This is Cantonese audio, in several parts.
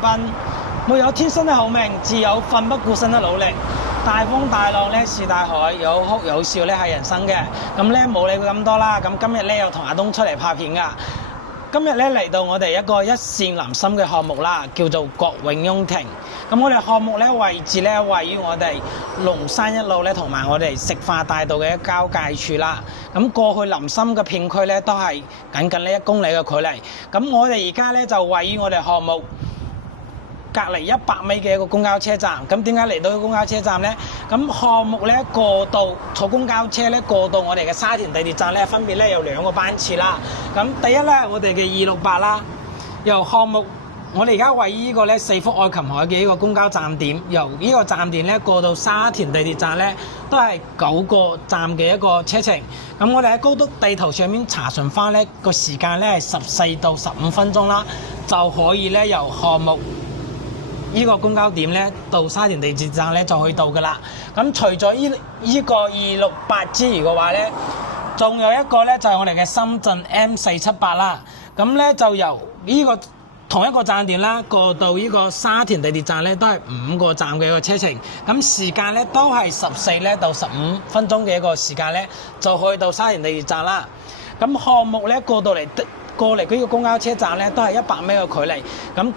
嘉賓，沒有天生的好命，只有奮不顧身的努力。大風大浪咧是大海，有哭有笑咧係人生嘅。咁咧冇理佢咁多啦。咁今日咧又同阿東出嚟拍片噶。今日咧嚟到我哋一個一線南深嘅項目啦，叫做郭永雍庭。咁我哋項目咧位置咧位於我哋龍山一路咧同埋我哋石化大道嘅交界處啦。咁過去林森嘅片區咧都係僅僅呢1公里嘅距離。咁我哋而家咧就位於我哋項目隔離100米嘅一個公交車站。咁點解嚟到公交車站呢？咁項目咧過到坐公交車咧過到我哋嘅沙田地鐵站咧，分別咧有2個班次啦。咁第一咧，我哋嘅268啦，由項目我哋而家位於呢個咧4福愛琴海嘅呢個公交站點，由呢個站點咧過到沙田地鐵站咧，都係9個站嘅一個車程。咁我哋喺高德地圖上面查詢翻咧個時間咧係14到15分鐘啦，就可以咧由項目呢個公交點咧到沙田地鐵站咧就可以到噶啦。咁除咗呢個268之餘嘅話咧，仲有一個咧就係我哋嘅深圳 M478啦。咁咧就由呢個同一個站點啦，過到呢個沙田地鐵站咧都係5個站嘅一個車程。咁時間咧都係14咧到15分鐘嘅一個時間咧就可以到沙田地鐵站啦。咁項目咧過嚟呢個公交車站咧都係100米嘅距離。咁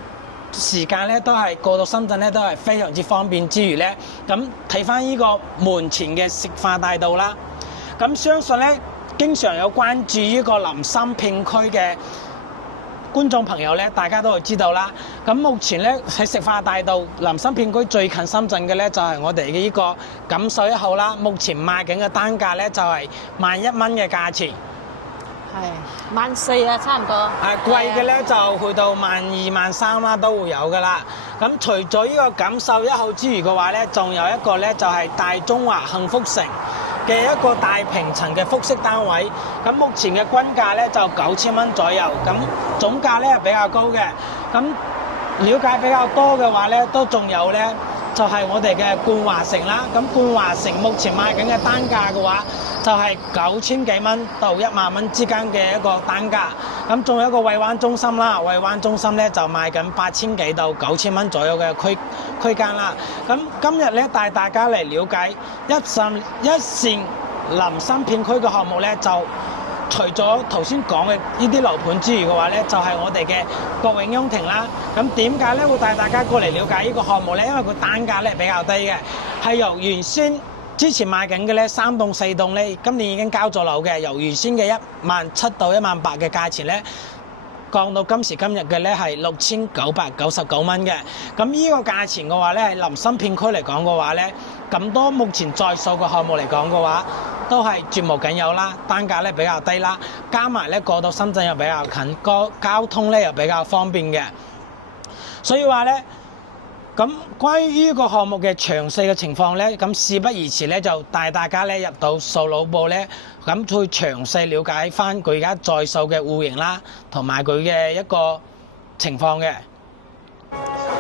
時間咧都係過到深圳咧都係非常之方便之餘咧，咁睇翻呢個門前嘅石化大道啦，咁相信咧經常有關注呢個林森片區嘅觀眾朋友咧，大家都會知道啦。咁目前咧喺石化大道林森片區最近深圳嘅咧就係我哋嘅呢個錦繡1號啦，目前賣緊嘅單價咧就係11,000蚊嘅價錢。係14,000啊，差唔多。貴嘅咧就去到12,000、13,000啦，都會有噶啦。咁除咗呢個錦繡1號之餘嘅話咧，仲有一個咧就係大中華幸福城嘅一個大平層嘅複式單位。咁目前嘅均價咧就9,000蚊左右，咁總價咧係比較高嘅。咁了解比較多嘅話咧，都仲有咧就係我哋嘅冠華城啦。咁冠華城目前賣緊嘅單價嘅話，就係9,000幾蚊到10,000蚊之間嘅一個單價。咁仲有一個惠灣中心啦，惠灣中心咧就賣緊8,000幾到9,000蚊左右嘅區間啦。咁今日咧帶大家嚟了解一線林森片區嘅項目咧，就除咗頭先講嘅呢啲樓盤之餘嘅話咧，就係我哋嘅郭永雍庭啦。咁點解咧會帶大家過嚟了解呢個項目咧？因為佢單價咧比較低嘅，係由原先之前賣緊嘅咧3棟4棟咧，今年已經交咗樓嘅，由原先嘅17,000到18,000嘅價錢咧，降到今時今日嘅咧係6,999蚊嘅。咁呢個價錢嘅話咧，喺林森片區嚟講嘅話咧，咁多目前在售嘅項目嚟講嘅話，都係絕無僅有啦，單價咧比較低啦，加埋咧過到深圳又比較近，交通咧又比較方便嘅。所以話咧，咁關於呢個項目嘅詳細嘅情況咧，咁事不宜遲咧，就帶大家咧入到數腦部咧，咁去詳細了解翻佢而家在售嘅戶型啦，同埋佢嘅一個情況嘅。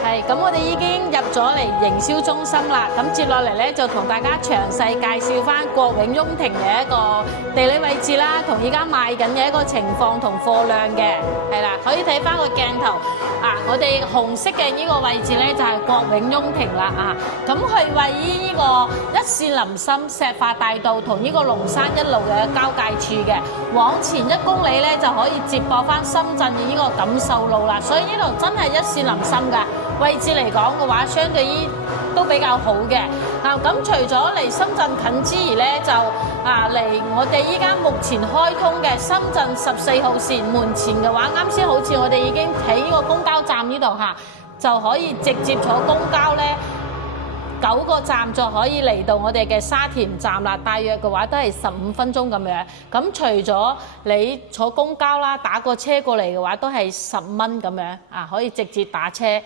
係，咁我哋已經入咗嚟營銷中心啦。咁接落嚟咧，就同大家詳細介紹翻郭永雍庭嘅一個地理位置啦，同而家賣緊嘅一個情況同貨量嘅，係啦，可以睇翻個鏡頭啊。我哋紅色嘅呢個位置咧就係郭永雍庭啦啊。咁佢位於呢個一線林森石化大道同呢個龍山一路嘅交界處嘅，往前1公里咧就可以接駁翻深圳嘅呢個錦繡路啦。所以呢度真係一線林森㗎。位置嚟講嘅話，相對於都比較好嘅。嗱，咁除咗離深圳近之餘咧，就離我哋依家目前開通嘅深圳14號線門前嘅話，啱先好似我哋已經喺呢個公交站呢度就可以直接坐公交咧，9個站就可以嚟到我哋嘅沙田站啦。大約嘅話都係15分鐘咁樣。咁除咗你坐公交啦，打個車過嚟嘅話，都係10蚊咁樣可以直接打車。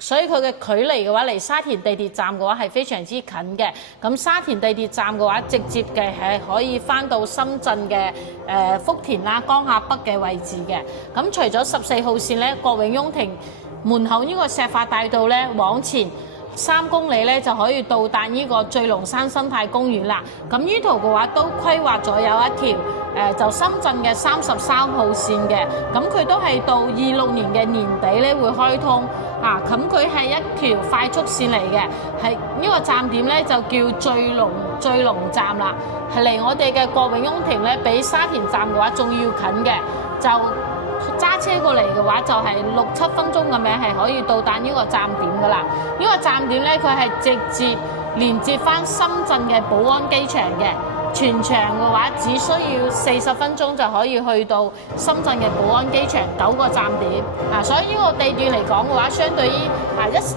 所以佢嘅距離嘅話，離沙田地鐵站嘅話係非常之近嘅。咁沙田地鐵站嘅話，直接嘅係可以翻到深圳嘅福田啦、江夏北嘅位置嘅。咁除咗14號線咧，郭永雍庭門口呢個石化大道咧，往前3公里咧就可以到達呢個醉龍山生態公園啦。咁呢度嘅話都規劃咗有一條就深圳嘅33號線嘅，咁佢都係到26年嘅年底咧會開通啊。咁佢係一條快速線嚟嘅，係呢個站點咧就叫醉龍站啦，係離我哋嘅國永雍庭咧比沙田站嘅話仲要近嘅，就揸車過嚟嘅話就係6-7分鐘咁樣係可以到達呢個站點噶啦。呢個站點咧佢係直接連接翻深圳嘅寶安機場嘅。全長嘅話只需要40分鐘就可以去到深圳嘅寶安機場9個站點啊，所以呢個地段嚟講嘅話，相對於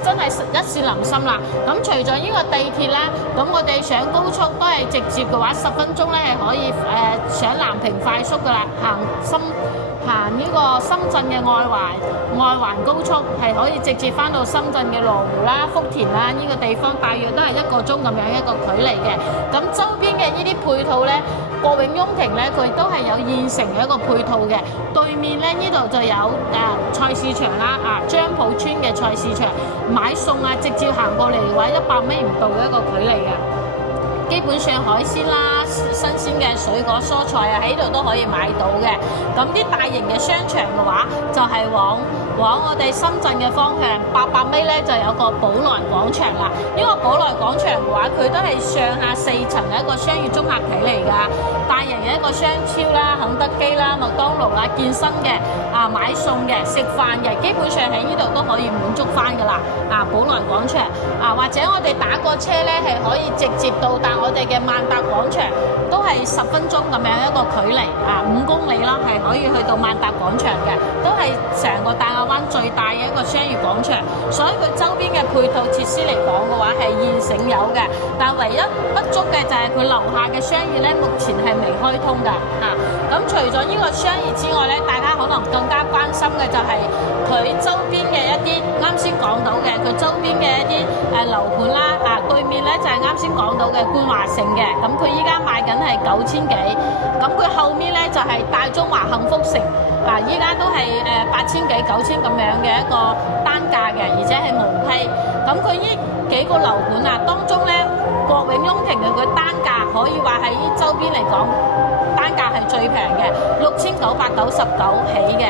真係一線臨心啦。咁除咗呢個地鐵啦，咁我哋上高速都係直接嘅話10分鐘咧係可以上南屏快速噶啦，行呢個深圳嘅外環高速係可以直接翻到深圳嘅羅湖啦、福田啦呢個地方，大約都係1個鐘咁樣一個距離嘅。咁周邊嘅呢啲配套咧，國永雍庭咧佢都係有現成嘅一個配套嘅。對面咧呢度就有菜市場啦，張浦村嘅菜市場買餸啊，直接行過嚟嘅話100米唔到嘅一個距離嘅。基本上海鮮啦、新鮮嘅水果蔬菜啊，喺度都可以買到嘅。咁啲大型嘅商場嘅話，就係往我哋深圳嘅方向800米咧就有個寶來廣場啦。呢個寶來廣場嘅話，佢都係上下4層嘅一個商業綜合體嚟㗎。大型嘅一個商超啦、肯德基啦、麥當勞啦、健身嘅買餸嘅、食飯嘅，基本上喺呢度都可以滿足翻㗎啦。寶來廣場或者我哋打個車咧係可以直接到達我哋嘅萬達廣場，都係10分鐘咁樣一個距離5公里啦，係可以去到萬達廣場嘅，都係成個大亞灣最大嘅一個商業廣場，所以佢周邊嘅配套設施嚟講嘅話係現成有嘅，但唯一不足嘅就係佢樓下嘅商業咧，目前係未開通㗎。咁除咗呢個商業之外咧，大家可能更加關心嘅就係佢周邊嘅一啲啱先講到嘅，佢周邊嘅一啲樓盤啦，對面咧就係啱先講到嘅冠華城嘅，咁佢依家賣緊係9000幾，咁佢後面咧就係大中華幸福城，依家都係8000幾9000咁樣嘅一個單價嘅，而且係無批。咁佢呢幾個樓盤當中咧，國永雍庭嘅佢單價可以話喺周邊嚟講，單價係最平嘅，6999起嘅，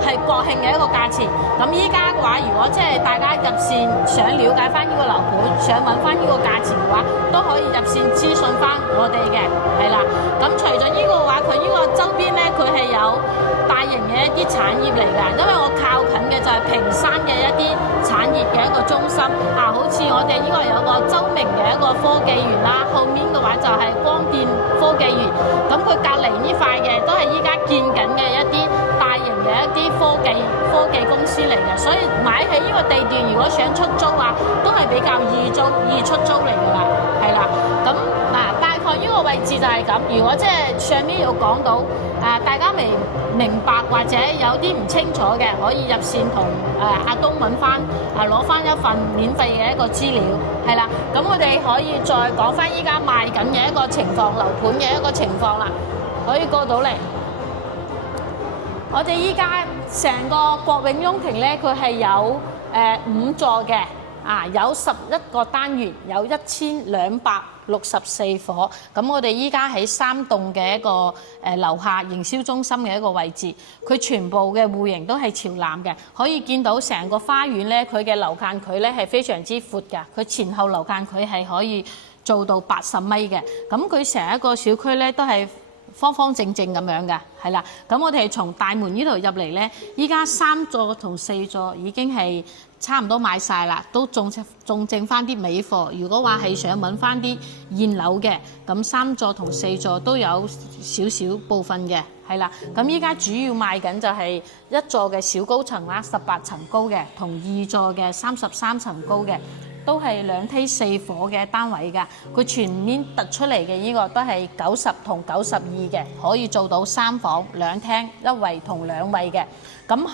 係國慶嘅一個價錢。咁依家嘅話，如果即係大家入線想了解翻呢個樓盤，想揾翻呢個價錢嘅話，都可以入線諮詢翻我哋嘅，係啦。咁除咗呢個話，佢呢個周邊咧，佢係有大型嘅一啲產業嚟㗎，因為我靠近嘅就係屏山嘅一啲產業嘅一個中心，好似我哋呢個有個周明嘅一個科技園啦，後面嘅話就係光電科技園，咁佢隔離呢塊嘅都係依家建緊嘅一啲大型嘅一啲科技公司嚟嘅，所以買起呢個地段如果想出租都係比較易出租嚟㗎啦，係啦。咁大概呢個位置就係咁。如果即係上面有講到大家未明白或者有啲唔清楚嘅，可以入線同阿東揾翻攞翻一份免費嘅一個資料，係啦。咁我哋可以再講翻依家賣緊嘅一個情況，樓盤嘅一個情況啦，可以過到嚟。我哋依家成個國永雍庭咧，佢係有5座嘅，有11個單元，有1264伙。咁我哋依家喺3棟嘅一個樓下營銷中心嘅一個位置，佢全部嘅戶型都係朝南嘅，可以見到成個花園咧，佢嘅樓間距咧係非常之闊㗎，佢前後樓間距係可以做到80米嘅。咁佢成一個小區咧都係方方正正咁樣嘅，係啦。咁我哋係從大門呢度入嚟咧，依家3座同4座已經係差唔多買晒啦，都仲剩翻啲尾貨。如果話係想揾翻啲現樓嘅，咁3座同4座都有少少部分嘅，係啦。咁依家主要賣緊就係1座嘅小高層啦，18層高嘅，同2座嘅33層高嘅。都係2梯4伙嘅單位㗎，佢全面突出嚟嘅呢個都係90同92嘅，可以做到3房2廳1衛同2衛嘅。咁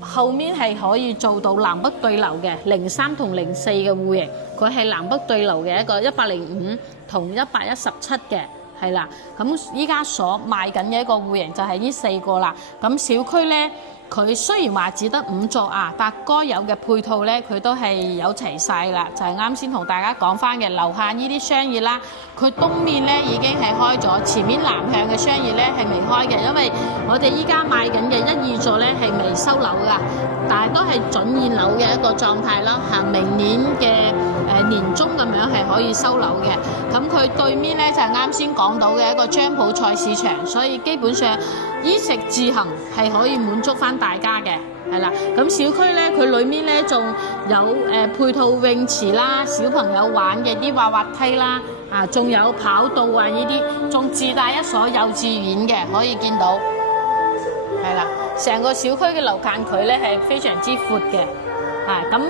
後面係可以做到南北對流嘅03同04嘅戶型，佢係南北對流嘅一個105同117嘅，係啦。咁依家所賣緊嘅一個戶型就係呢4個啦。咁小區呢，佢雖然話只得5座啊，但該有嘅配套咧，佢都係有齊晒啦。就係啱先同大家講翻嘅樓下呢啲商業啦，佢東面咧已經係開咗，前面南向嘅商業咧係未開嘅，因為我哋依家賣緊嘅1、2座咧係未收樓噶，但係都係準現樓嘅一個狀態啦。明年嘅年中咁樣係可以收樓嘅。咁佢對面咧就係啱先講到嘅一個張埔菜市場，所以基本上衣食住行係可以滿足翻大家嘅，係啦。咁小區咧佢裏面咧仲有配套泳池啦，小朋友玩嘅啲滑滑梯啦，仲有跑道啊呢啲，仲自帶一所幼稚園嘅，可以見到，係啦。成個小區嘅樓間距咧係非常之闊嘅，咁。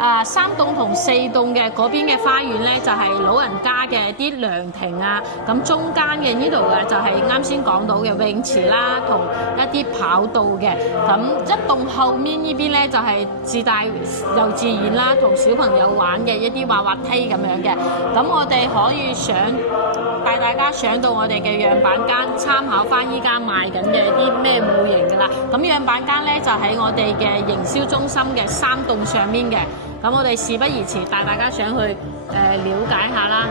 3棟同4棟嘅嗰邊嘅花園咧，就係老人家嘅啲涼亭啊。咁中間嘅呢度嘅就係啱先講到嘅泳池啦，同一啲跑道嘅。咁一棟後面呢邊咧就係自帶幼稚園啦，同小朋友玩嘅一啲滑滑梯咁樣嘅。咁我哋可以帶大家上到我哋嘅樣板間，參考翻依家賣緊嘅啲咩模型噶啦。咁樣板間咧就喺我哋嘅營銷中心嘅3棟上面嘅。咁我哋事不宜遲，帶大家上去了解下啦。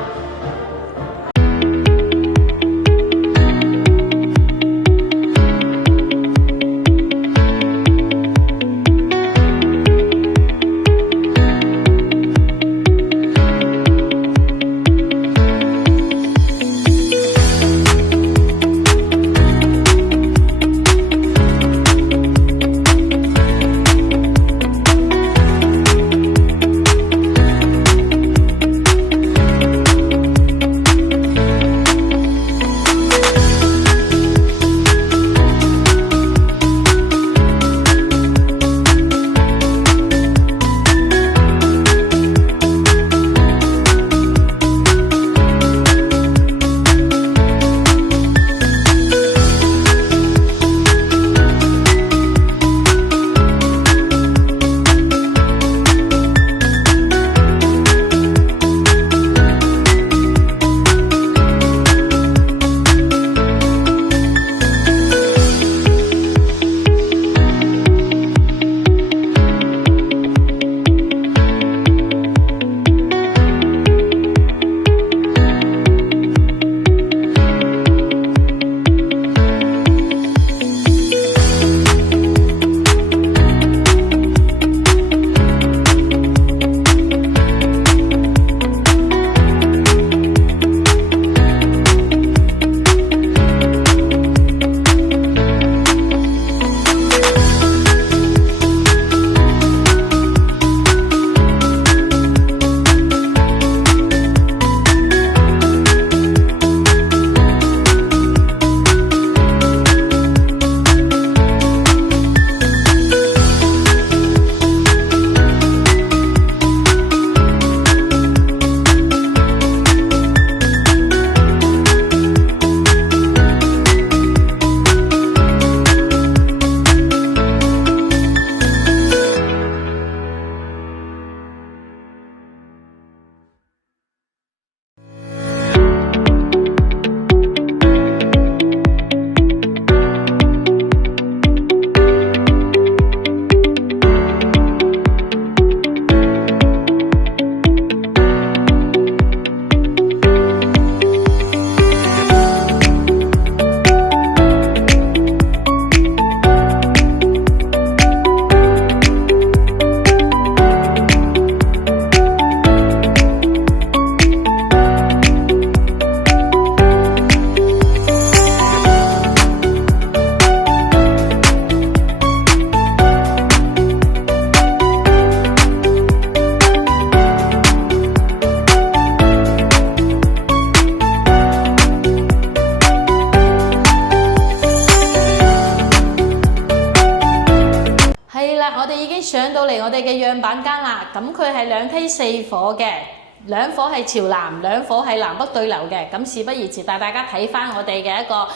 上到嚟我哋嘅樣板間啦，咁佢係2梯4伙嘅，2伙係朝南，2伙係南北對流嘅。咁事不宜遲，帶大家睇翻我哋嘅一個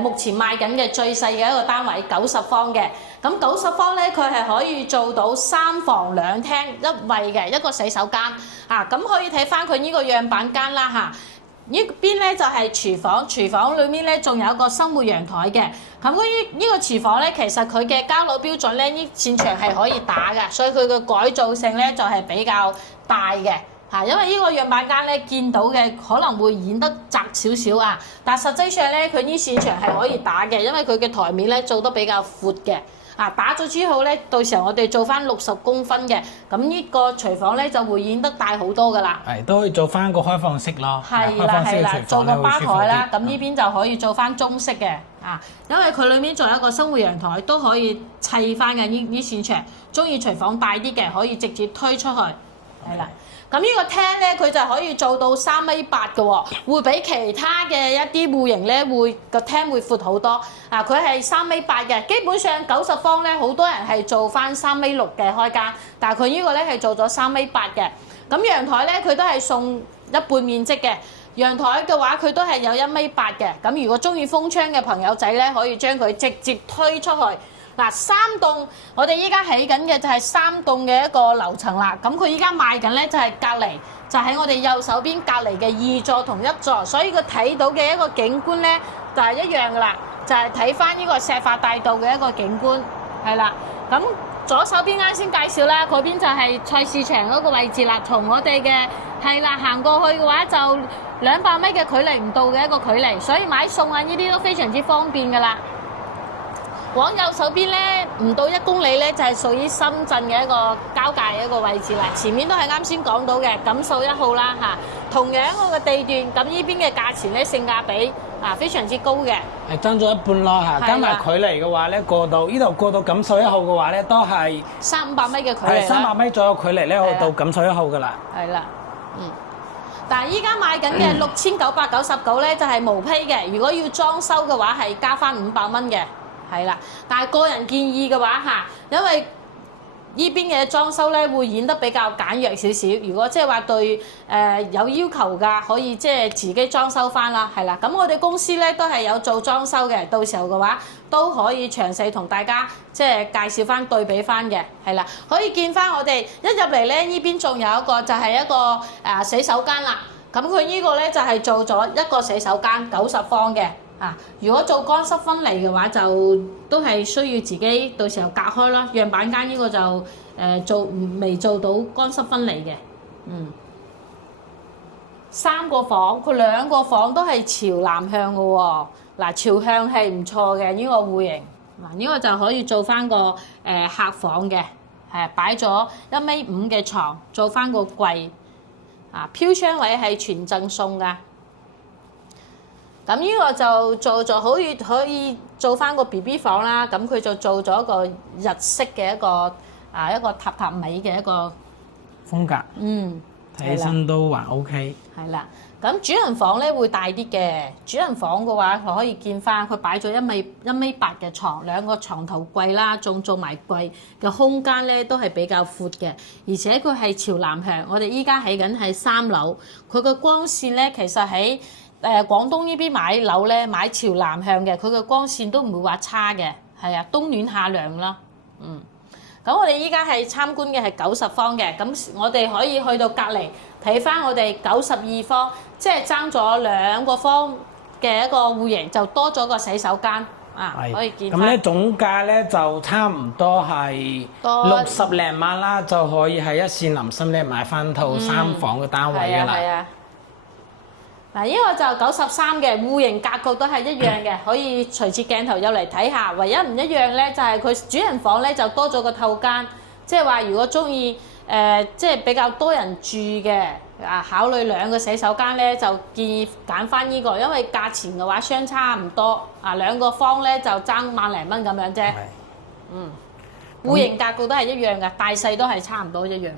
目前賣緊嘅最細嘅一個單位90方嘅。咁90方咧，佢係可以做到3房2廳1衛嘅一個洗手間啊。咁可以睇翻佢呢個樣板間啦嚇。呢邊咧就係廚房，廚房裏面咧仲有一個生活陽台嘅。咁呢個廚房咧，其實佢嘅交樓標準咧，呢扇牆係可以打嘅，所以佢嘅改造性咧就係比較大嘅嚇。因為呢個樣板間咧見到嘅可能會演得窄少少啊，但實際上咧佢呢扇牆係可以打嘅，因為佢嘅台面咧做得比較闊嘅。啊，打咗之後咧，到時候我哋做翻60公分嘅，咁呢個廚房咧就會演得大好多噶啦。係都可以做翻個開放式咯。係啦係啦，做個吧台啦，咁呢邊就可以做翻中式嘅。啊，因為佢裏面仲有一個生活陽台，都可以砌翻嘅呢扇牆。中意廚房大啲嘅，可以直接推出去。係啦。咁呢個廳咧，佢就可以做到3.8米嘅喎，會比其他嘅一啲戶型咧，個廳會闊好多。啊，佢係3.8米嘅，基本上90方咧，好多人係做翻3.6米嘅開間，但係佢呢個咧係做咗3.8米嘅。咁陽台咧，佢都係送一半面積嘅。陽台嘅話，佢都係有1.8米嘅。咁如果中意封窗嘅朋友仔咧，可以將佢直接推出去。嗱，3棟我哋依家起緊嘅就係3棟嘅一個樓層啦。咁佢依家賣緊咧就係隔離，就喺我哋右手邊隔離嘅2座同1座，所以佢睇到嘅一個景觀咧就係一樣噶啦，就係睇翻呢個石化大道嘅一個景觀，係啦。咁左手邊啱先介紹啦，嗰邊就係菜市場嗰個位置啦，同我哋嘅係啦行過去嘅話就200米嘅距離唔到嘅一個距離，所以買餸啊呢啲都非常之方便噶啦。往右手邊咧，唔到1公里咧，就係屬於深圳嘅一個交界嘅一個位置啦。前面都係啱先講到嘅錦繡1號啦嚇，同樣嗰個地段，咁呢邊嘅價錢咧性價比啊非常之高嘅。係爭咗一半咯嚇，加埋距離嘅話咧，過到呢度過到錦繡1號嘅話咧，都係300米嘅距離啦。300米左右距離咧，去到錦繡1號噶啦。係啦，但係依家賣緊嘅6999咧，就係毛坯嘅。如果要裝修嘅話，係加翻500蚊嘅。係啦，但係個人建議嘅話嚇，因為呢邊嘅裝修咧會演得比較簡約少少。如果即係話對有要求㗎，可以即係自己裝修翻啦，係啦。咁我哋公司咧都係有做裝修嘅，到時候嘅話都可以詳細同大家即係介紹翻對比翻嘅，係啦。可以見翻我哋一入嚟咧，呢邊仲有一個就係一個洗手間啦。咁佢呢個咧就係做咗一個洗手間90方嘅。啊！如果做乾濕分離嘅話，就都係需要自己到時候隔開啦。樣板間呢個就未做到乾濕分離嘅。3個房，佢2個房都係朝南向嘅喎。嗱，朝向係唔錯嘅呢個戶型。嗱，呢個就可以做翻個客房嘅，係擺咗1.5米嘅床，做翻個櫃。啊，飄窗位係全贈送㗎。咁呢個就做咗可以做翻個 BB 房啦，咁佢就做咗一個日式嘅一個榻榻米嘅一個風格。睇起身都還 OK。係啦，咁主人房咧會大啲嘅。主人房嘅話，可以見翻佢擺咗1.8米嘅床，2個床頭櫃啦，仲做埋櫃嘅空間咧都係比較闊嘅，而且佢係朝南向。我哋依家起緊係3樓，佢個光線咧其實喺廣東呢邊買樓咧，買朝南向嘅，佢嘅光線都唔會話差嘅，係啊，冬暖夏涼啦。咁我哋依家係參觀嘅係90方嘅，咁我哋可以去到隔離睇翻我哋92方，即係爭咗2個方嘅一個戶型，就多咗個洗手間啊，可以見翻。咁咧總價咧就差唔多係60零萬啦，就可以喺一線臨心咧買翻套3房嘅單位㗎啦。嗱，呢個就93嘅戶型格局都係一樣嘅，可以隨住鏡頭入嚟睇下。唯一唔一樣咧，就係佢主人房咧就多咗個透間，即係話如果中意即係比較多人住嘅考慮2個洗手間咧，就建議揀翻呢個，因為價錢嘅話相差唔多，2個方咧就爭萬零蚊咁樣啫。戶型格局都係一樣嘅，大細都係差唔多一樣，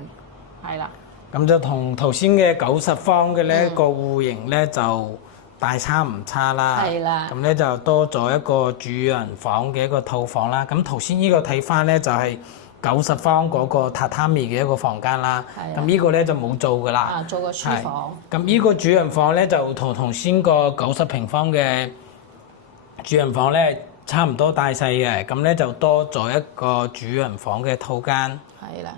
係啦。咁就同頭先嘅90方嘅呢個戶型咧就大差唔差啦。係啦。咁咧就多咗一個主人房嘅一個套房啦。咁頭先呢個睇翻咧就係90方嗰個榻榻米嘅一個房間啦。咁呢個咧就冇做噶啦。做個書房。咁呢個主人房咧就同頭先個90平方嘅主人房咧差唔多大細嘅。咁咧就多咗一個主人房嘅套間。係啦。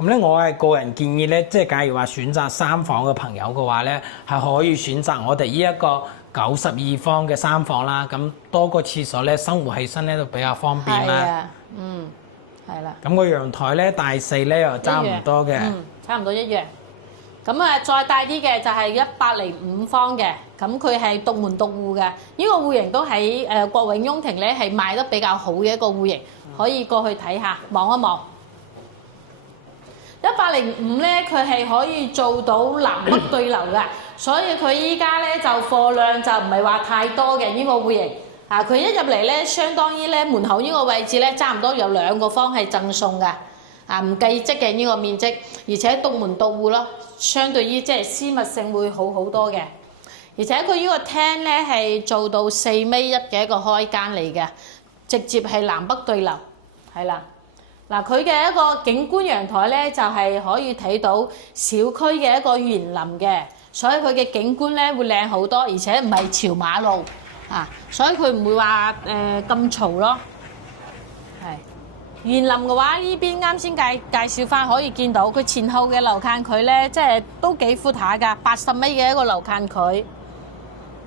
咁咧，我係個人建議咧，即係假如話選擇3房嘅朋友嘅話咧，係可以選擇我哋呢一個92方嘅3房啦。咁多個廁所咧，生活起身咧都比較方便啦。係啊，係啦。咁個陽台咧大細咧又差唔多嘅，差唔多一樣。咁啊，再大啲嘅就係105方嘅，咁佢係獨門獨戶嘅。呢個戶型都喺國永雍庭咧係賣得比較好嘅一個戶型，可以過去睇下望一望。105咧，佢係可以做到南北對流嘅，所以佢依家咧就貨量就唔係話太多嘅呢個戶型。啊，佢一入嚟咧，相當於咧門口呢個位置咧，差唔多有2個方係贈送嘅。啊，唔計積嘅呢個面積，而且獨門獨戶咯，相對於即係私密性會好好多嘅。而且佢呢個廳咧係做到4米1嘅一個開間嚟嘅，直接係南北對流，係啦。嗱，佢嘅一個景觀陽台咧，就係可以睇到小區嘅一個園林嘅，所以佢嘅景觀咧會靚好多，而且唔係朝馬路啊，所以佢唔會話咁嘈咯。係園林嘅話，呢邊啱先介紹翻，可以見到佢前後嘅樓間距咧，即係都幾闊下㗎，80米嘅一個樓間距。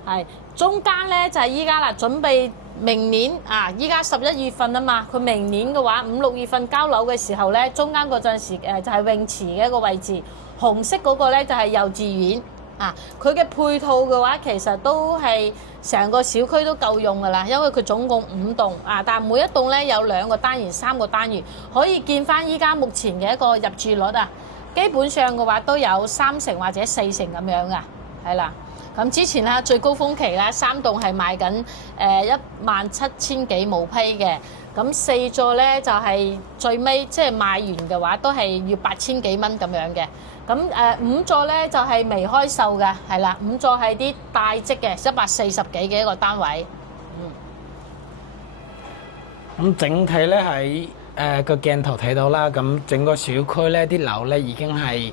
係中間咧就係依家啦，準備。明年啊，依家11月份啊嘛，佢明年嘅話5、6月份交樓嘅時候咧，中間嗰陣時就係泳池嘅一個位置，紅色嗰個咧就係幼稚園啊。佢嘅配套嘅話，其實都係成個小區都夠用㗎啦，因為佢總共5棟啊，但係每一棟咧有2個單元、3個單元，可以見翻依家目前嘅一個入住率啊，基本上嘅話都有3成或者4成咁樣㗎，係啦。咁之前啦，最高峰期啦，3棟係賣緊17000幾冇批嘅，咁4座咧就係最尾即係賣完嘅話，都係要8000幾蚊咁樣嘅。咁5座咧就係未開售嘅，係啦，5座係啲大積嘅，140幾嘅一個單位。咁整體咧喺個鏡頭睇到啦，咁整個小區咧啲樓咧已經係。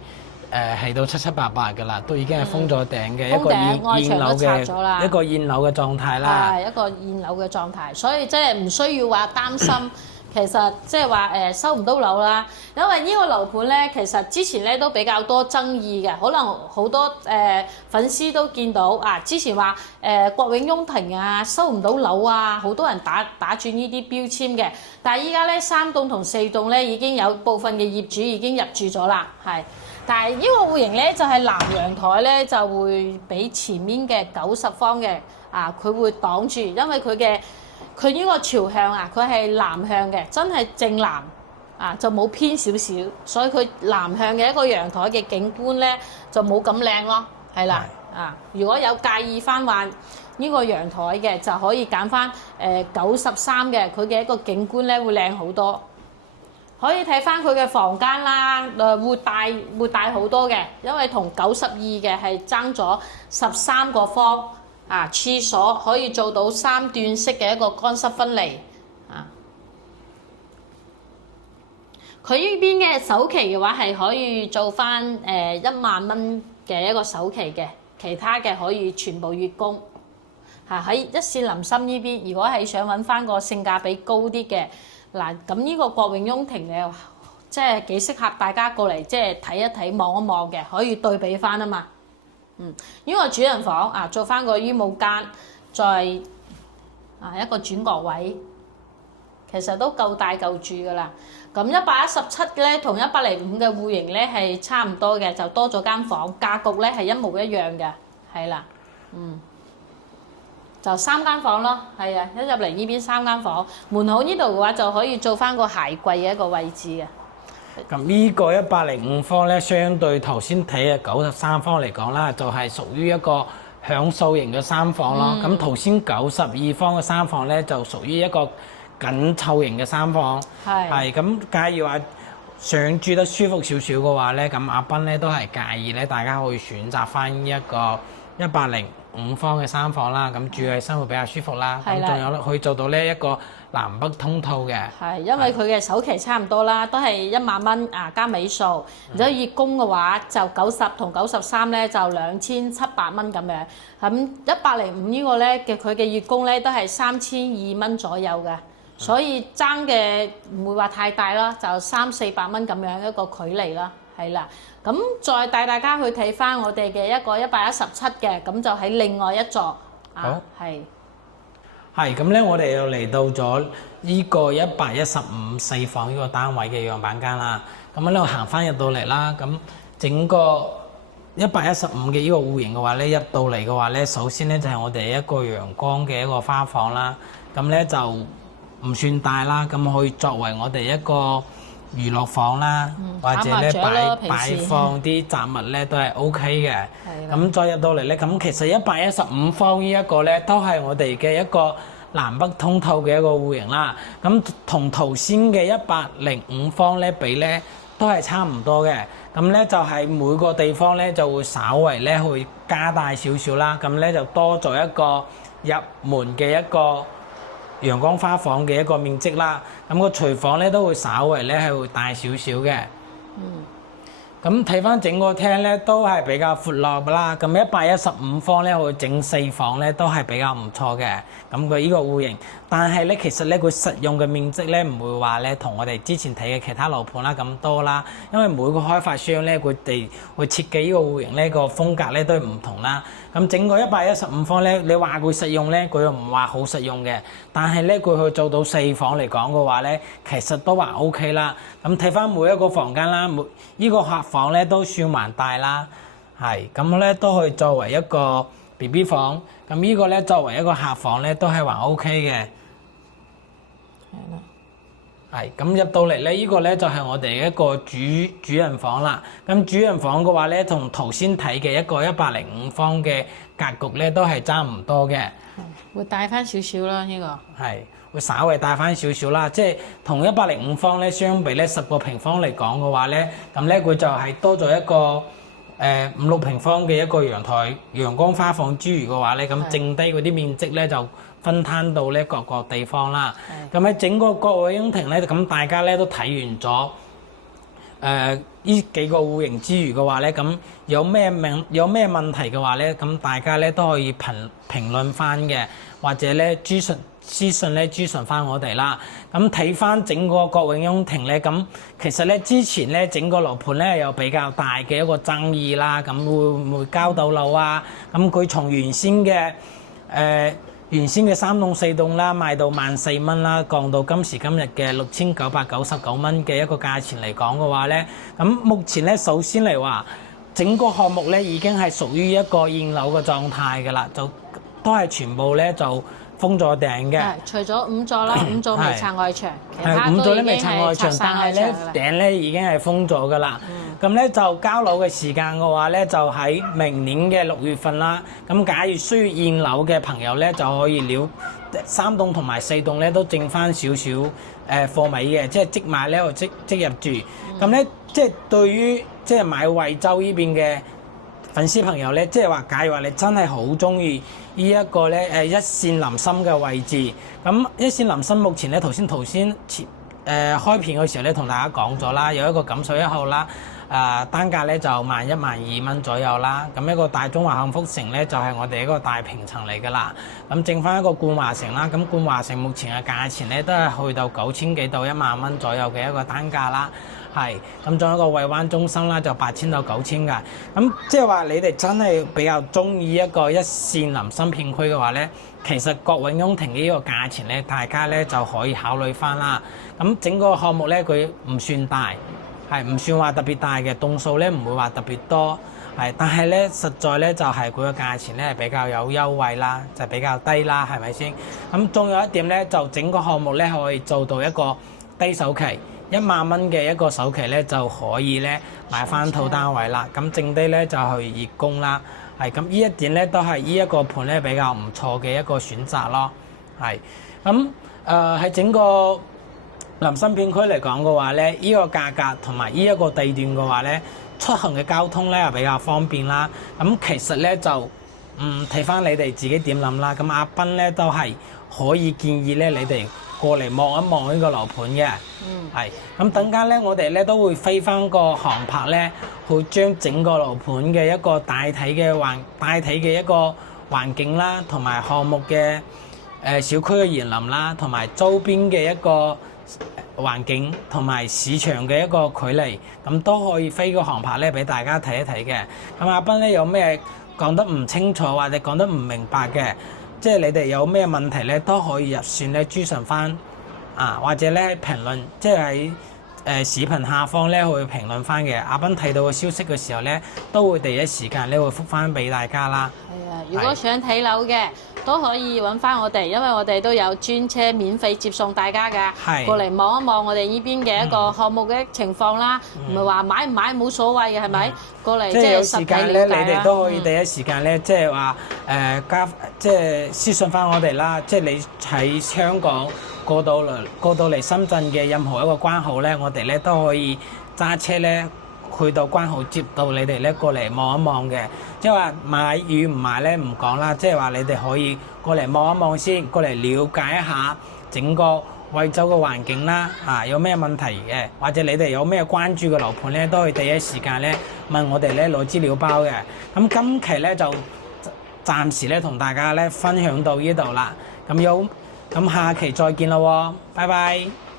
係到7、7、8、8嘅啦，都已經係封咗頂嘅一個現樓嘅一個現樓嘅狀態啦。係一個現樓嘅狀態，所以即係唔需要話擔心，其實即係話收唔到樓啦。因為呢個樓盤咧，其實之前咧都比較多爭議嘅，可能好多粉絲都見到啊，之前話國永雍庭啊收唔到樓啊，好多人打轉呢啲標籤嘅。但係依家咧3棟同4棟咧已經有部分嘅業主已經入住咗啦，係。但係呢個戶型咧就係南陽台咧就會比前面嘅90方嘅啊，佢會擋住，因為佢呢個朝向啊，佢係南向嘅，真係正南啊，就冇偏少少，所以佢南向嘅一個陽台嘅景觀咧就冇咁靚咯，係啦啊！如果有介意翻話呢個陽台嘅，就可以揀翻93嘅，佢嘅一個景觀咧會靚好多。可以睇翻佢嘅房間啦，會大好多嘅，因為同92嘅係爭咗13個方啊。廁所可以做到3段式嘅一個乾濕分離啊。佢呢邊嘅首期嘅話係可以做翻1萬蚊嘅一個首期嘅，其他嘅可以全部月供嚇。喺一線林森呢邊，如果係想揾翻個性價比高啲嘅。嗱，咁呢個國永雍庭咧，即係幾適合大家過嚟即係睇一睇、望一望嘅，可以對比翻啊嘛。呢個主人房啊，做翻個衣帽間，再一個轉角位，其實都夠大夠住噶啦。咁117咧同105嘅戶型咧係差唔多嘅，就多咗間房，格局咧係一模一樣嘅，係啦，就3間房咯，係啊，一入嚟呢邊3間房，門口呢度嘅話就可以做翻個鞋櫃嘅一個位置嘅。咁呢個105方咧，相對頭先睇嘅93方嚟講啦，就係屬於一個享受型嘅3房咯。咁頭先92方嘅3房咧，就屬於一個緊湊型嘅3房。係咁，假如話想住得舒服少少嘅話咧，咁阿斌咧都係建議咧，大家可以選擇翻一個105方嘅3房啦，咁住嘅生活比較舒服啦，咁仲有可以做到呢一個南北通透嘅。係，因為佢嘅首期差唔多啦，都係1萬蚊啊加尾數，然之後月供嘅話就90同93咧就2700蚊咁樣。咁105呢個咧嘅佢嘅月供咧都係3200蚊左右嘅，所以爭嘅唔會話太大啦，就300-400蚊咁樣一個距離啦，係啦。咁再帶大家去睇翻我哋嘅一個117嘅，咁就喺另外一座啊，係咁咧，我哋又嚟到咗呢個115-4房呢個單位嘅樣板間啦。咁呢度行翻入到嚟啦，咁整個115嘅呢個戶型嘅話咧，入到嚟嘅話咧，首先咧就係我哋一個陽光嘅一個花房啦。咁咧就唔算大啦，咁可以作為我哋一個娛樂房啦，或者咧擺放啲雜物咧都係 OK 嘅。咁再入到嚟咧，咁其實115方呢一個咧都係我哋嘅一個南北通透嘅一個戶型啦。咁同頭先嘅105方咧比咧都係差唔多嘅。咁咧就係每個地方咧就會稍為咧會加大少少啦。咁咧就多咗一個入門嘅一個陽光花房嘅一個面積啦，咁個廚房咧都會稍為咧係會大少少嘅。咁睇翻整個廳咧都係比較闊落啦。咁115方咧會整4房咧都係比較唔錯嘅。咁佢呢個戶型，但係咧其實咧佢實用嘅面積咧唔會話咧同我哋之前睇嘅其他樓盤啦咁多啦。因為每個開發商咧佢哋會設計呢個戶型咧個風格咧都係唔同啦。咁整個115方咧，你話佢實用咧，佢又唔話好實用嘅。但係咧，佢去做到4房嚟講嘅話咧，其實都還 OK 啦。咁睇翻每一個房間啦，呢個客房咧都算還大啦，係咁咧都可以作為一個 BB 房。咁呢個咧作為一個客房咧都係還 OK 嘅。係啦。係咁入到嚟咧，呢個咧就係我哋一個主人房啦。咁主人房嘅話咧，同頭先睇嘅一個105方嘅格局咧，都係差唔多嘅。會大翻少少啦，呢個係會稍微大翻少少啦。即係同105方咧相比咧，10個平方嚟講嘅話咧，咁咧佢就係多咗一個5-6平方嘅一個陽台陽光花房之餘嘅話咧，咁剩低嗰啲面積咧就分攤到咧各個地方啦。咁喺整個國會英庭咧，咁大家咧都睇完咗呢幾個戶型之餘嘅話咧，咁有咩問題嘅話咧，咁大家咧都可以評論翻嘅，或者咧諮詢翻我哋啦。咁睇翻整個國永英庭咧，咁其實咧之前咧整個樓盤咧有比較大嘅一個爭議啦。咁會唔會交到樓啊？咁佢從原先嘅3棟4棟啦，賣到14,000蚊啦，降到今時今日嘅6,999蚊嘅一個價錢嚟講嘅話咧，咁目前咧首先嚟話，整個項目咧已經係屬於一個現樓嘅狀態㗎啦，就都係全部咧就封咗頂嘅。除咗5座啦，5座未拆外牆，其他5座都已經未拆外牆，但係咧頂咧已經係封咗㗎啦。咁咧就交樓嘅時間嘅話咧，就喺明年嘅6月份啦。咁假如需要現樓嘅朋友咧，就可以3棟同埋4棟咧都剩翻少少貨尾嘅，即係即買咧或即入住。咁咧即係對於即係買惠州呢邊嘅粉絲朋友咧，即係話假如話你真係好中意呢一個咧一線林森嘅位置，咁一線林森目前咧頭先開片嘅時候咧同大家講咗啦，有一個錦繡1號啦。單價咧就11,200蚊左右啦。咁一個大中華幸福城咧就係我哋一個大平層嚟㗎啦。咁剩翻一個冠華城啦。咁冠華城目前嘅價錢咧都係去到9,000幾到1萬蚊左右嘅一個單價啦。係咁，仲有一個惠灣中心啦，就8,000到9,000㗎。咁即係話你哋真係比較中意一個一線林森片區嘅話咧，其實國永雍庭呢個價錢咧，大家咧就可以考慮翻啦。咁整個項目咧佢唔算大。係唔算話特別大嘅，棟數咧唔會話特別多，但係咧實在咧就係佢個價錢咧係比較有優惠啦，就比較低啦，係咪先？咁仲有一點咧，就整個項目咧可以做到一個低首期，1萬蚊嘅一個首期咧就可以咧買翻套單位啦。咁剩低咧就去月供啦。咁呢一點咧都係呢一個盤咧比較唔錯嘅一個選擇咯。咁喺整個林森片區嚟講嘅話咧，呢個價格同埋呢一個地段嘅話咧，出行嘅交通咧又比較方便啦。咁其實咧就睇翻你哋自己點諗啦。咁阿斌咧都係可以建議咧你哋過嚟望一望呢個樓盤嘅。咁等間咧我哋咧都會飛翻個航拍咧，去將整個樓盤嘅一個大體嘅一個環境啦，同埋項目嘅小區嘅園林啦，同埋周邊嘅一個環境同埋市場嘅一個距離，咁都可以飛個航拍咧俾大家睇一睇嘅。咁阿斌咧有咩講得唔清楚或者講得唔明白嘅，即係你哋有咩問題咧都可以入線咧諮詢翻啊，或者咧評論，即係喺視頻下方咧會評論翻嘅。阿斌睇到個消息嘅時候咧，都會第一時間咧會覆翻俾大家啦。係啊，如果想睇樓嘅，都可以揾翻我哋，因為我哋都有專車免費接送大家㗎，過嚟望一望我哋呢邊嘅一個項目嘅情況啦，唔係話買唔買冇所謂嘅，係咪？過嚟即係有時間咧，你哋都可以第一時間咧，即係話即係私信翻我哋啦。即係你喺香港過到嚟深圳嘅任何一個關口咧，我哋咧都可以揸車咧去到關口接到你哋咧過嚟望一望嘅。即係話買與唔買咧唔講啦，即係話你哋可以過嚟望一望先，過嚟了解一下整個惠州嘅環境啦，有咩問題嘅，或者你哋有咩關注嘅樓盤咧，都可以第一時間咧問我哋咧攞資料包嘅。咁今期咧就暫時咧同大家咧分享到呢度啦。咁下期再見咯喎，拜拜。